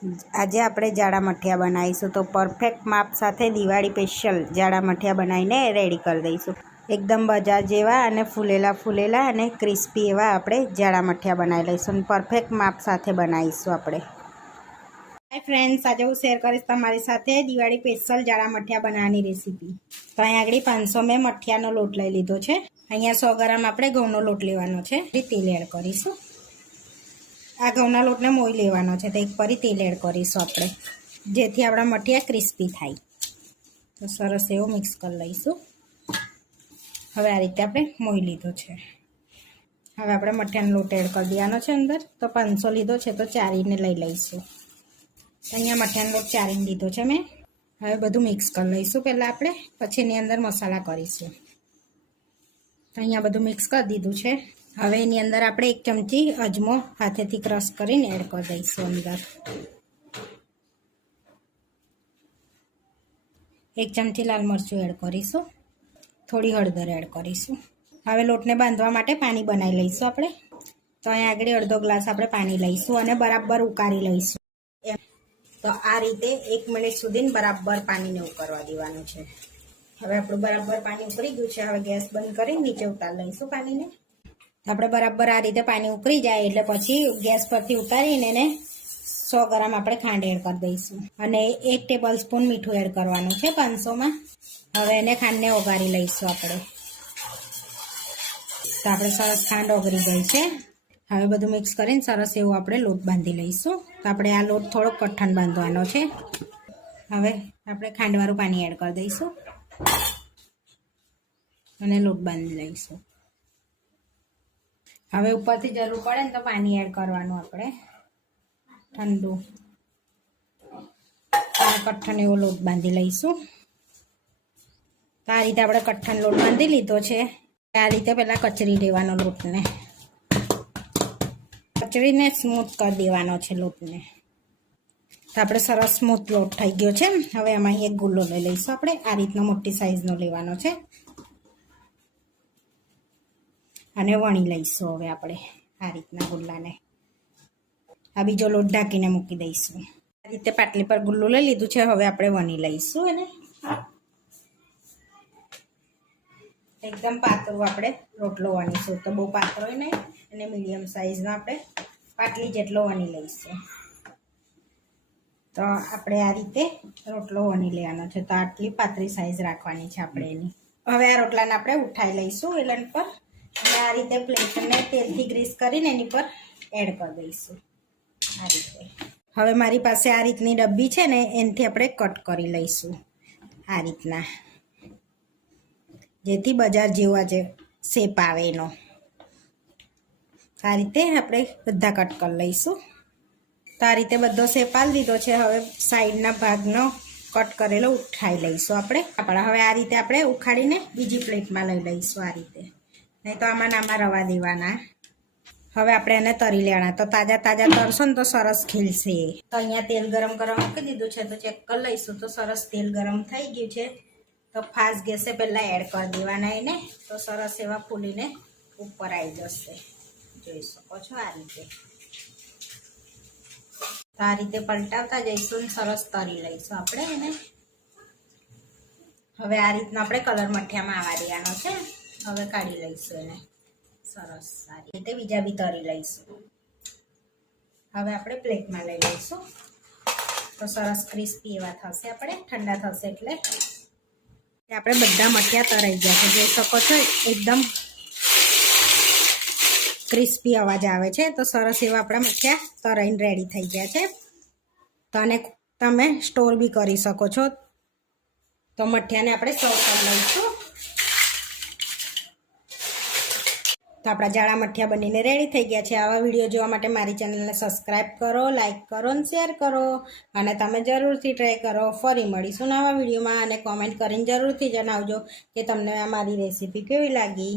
આજે આપણે જાડા મઠિયા બનાવીશું તો પરફેક્ટ માપ સાથે દિવાળી સ્પેશિયલ જાડા મઠિયા બનાવીને રેડી કરી દઈશું. એકદમ બજાર જેવા અને ફૂલેલા ફૂલેલા અને ક્રિસ્પી એવા આપણે જાડા મઠિયા બનાવી લઈશું પરફેક્ટ માપ સાથે બનાવીશું આપણે. હાય ફ્રેન્ડ્સ આજે હું શેર કરીશ તમારી સાથે દિવાળી સ્પેશિયલ જાડા મઠિયા બનાવવાની રેસીપી તો અહીંયા આગળ પાંચસો મેં મઠિયાનો લોટ લઈ લીધો છે. અહીંયા સો ગ્રામ આપણે ઘઉંનો લોટ લેવાનો છે. તેલ એડ કરીશું. આ ઘઉંના લોટને મોઈ લેવાનો છે તો એક પરી તેલ એડ કરીશું આપણે, જેથી આપણા મઠિયા ક્રિસ્પી થાય. તો સરસ એવો મિક્સ કરી લઈશું. હવે આ રીતે આપણે મોઈ લીધો છે. હવે આપણે મઠિયાનો લોટ એડ કરી દેવાનો છે અંદર. તો પાંચસો લીધો છે તો ચારીને લઈ લઈશું. અહીંયા મઠિયાનો લોટ ચારીને લીધો છે મેં. હવે બધું મિક્સ કરી લઈશું પહેલાં આપણે, પછી એની અંદર મસાલા કરીશું. તો અહીંયા બધું મિક્સ કરી દીધું છે. હવે એની અંદર આપણે એક ચમચી અજમો હાથેથી ક્રશ કરીને એડ કરી દઈશું અંદર. એક ચમચી લાલ મરચું એડ કરીશું. થોડી હળદર એડ કરીશું. હવે લોટને બાંધવા માટે પાણી બનાવી લઈશું આપણે. તો અહીંયા આગળ અડધો ગ્લાસ આપણે પાણી લઈશું અને બરાબર ઉકાળી લઈશું. એમ. તો આ રીતે એક મિનિટ સુધી બરાબર પાણીને ઉકળવા દેવાનું છે. હવે આપણું બરાબર પાણી ઉકળી ગયું છે. હવે ગેસ બંધ કરી નીચે ઉતાર લઈશું પાણીને. આપણે બરાબર આ રીતે પાણી ઉકળી જાય એટલે પછી ગેસ પરથી ઉતારીને એને સો ગ્રામ આપણે ખાંડ એડ કરી દઈશું. અને એક ટેબલ સ્પૂન મીઠું એડ કરવાનું છે પાંચસોમાં. હવે એને ખાંડને ઓગાળી લઈશું આપણે. તો આપણે સરસ ખાંડ ઓગળી ગઈ છે. હવે બધું મિક્સ કરીને સરસ એવું આપણે લોટ બાંધી લઈશું. તો આપણે આ લોટ થોડોક કઠણ બાંધવાનો છે. હવે આપણે ખાંડવાળું પાણી એડ કરી દઈશું. અને લોટ બાંધી લઈશું. હવે ઉપરથી જરૂર પડે ને તો પાણી એડ કરવાનું આપણે. ઠંડુ. કઠણ એવો લોટ બાંધી લઈશું. આ રીતે આપણે કઠણ લોટ બાંધી લીધો છે. આ રીતે પહેલાં કચરી લેવાનો લોટને. કચરીને સ્મૂથ કરી દેવાનો છે લોટને. તો આપણે સરસ સ્મૂથ લોટ થઈ ગયો છે. હવે એમાં એક ગુલ્લો લઈ લઈશું આપણે. આ રીતનો મોટી સાઇઝનો લેવાનો છે. અને વણી લઈશું હવે આપણે આ રીતના ગુલ્લાને. આ બીજો લોટ ઢાંકીને મૂકી દઈશું. આ રીતે પાટલી પર ગુલ્લું લઈ લીધું છે, હવે આપણે વણી લઈશું એને. એકદમ પાતળું આપણે રોટલો વણીશું, તો બહુ પાતળો નહીં અને મીડિયમ સાઇઝનો આપણે પાટલી જેટલો વણી લઈશું. તો આપણે આ રીતે રોટલો વણી લેવાનો છે, તો આટલી પાતળી સાઇઝ રાખવાની છે આપણે એની. હવે આ રોટલાને આપણે ઉઠાઈ લઈશું એલન પર. અને આ રીતે પ્લેટને તેલથી ગ્રીસ કરીને એની પર એડ કરી દઈશું. આ રીતે. હવે મારી પાસે આ રીતની ડબ્બી છે ને, એનાથી આપણે કટ કરી લઈશું. આ રીતના. જેથી બજાર જેવા જે શેપ આવે એનો. આ રીતે આપણે બધા કટ કરી લઈશું. તો આ રીતે બધો શેપ આલી દીધો છે. હવે સાઈડના ભાગનો કટ કરેલો ઉઠાઈ લઈશું આપણે. આપણે હવે આ રીતે આપણે ઉખાડીને બીજી પ્લેટમાં લઈ લઈશું આ રીતે. નહીં તો આમાં આમાં રવા દેવાના. હવે આપણે એને તરી લેવાના. તો તાજા તાજા તરશો ને તો સરસ ખીલશે. તો અહીંયા તેલ ગરમ કરવા મૂકી દીધું છે. તો ચેક કરી લઈશું. તો સરસ તેલ ગરમ થઈ ગયું છે. તો ફાસ્ટ ગેસે પહેલાં એડ કરી દેવાના એને. તો સરસ એવા ફૂલીને ઉપર આવી જશે. જોઈ શકો છો આ રીતે. તો આ રીતે પલટાવતા જઈશું ને સરસ તરી લઈશું આપણે એને. હવે આ રીતનો આપણે કલર મઠિયામાં આવવા દેવાનો છે. હવે કાઢી લઈશું એને. સરસ, સારી રીતે બીજા બી તરી લઈશું. હવે આપણે પ્લેટમાં લઈ લઈશું. તો સરસ ક્રિસ્પી એવા થશે આપણે, ઠંડા થશે એટલે. આપણે બધા મઠિયા તરાઈ ગયા છે. જોઈ શકો છો, એકદમ ક્રિસ્પી અવાજ આવે છે. તો સરસ એવા આપણા મઠિયા તરાઈને રેડી થઈ ગયા છે. તો આને તમે સ્ટોર બી કરી શકો છો. તો મઠિયાને આપણે સર્વ કરી લઈશું. આપણા જાડા મઠિયા બનીને રેડી થઈ ગયા છે. આવા વીડિયો જોવા માટે મારી ચેનલને સબસ્ક્રાઈબ કરો લાઇક કરો અને શેર કરો. અને તમે જરૂરથી ટ્રાય કરો. ફરી મળીશું નવા વિડીયોમાં અને કોમેન્ટ કરીને જરૂરથી જણાવજો કે તમને આ મારી રેસીપી કેવી લાગી.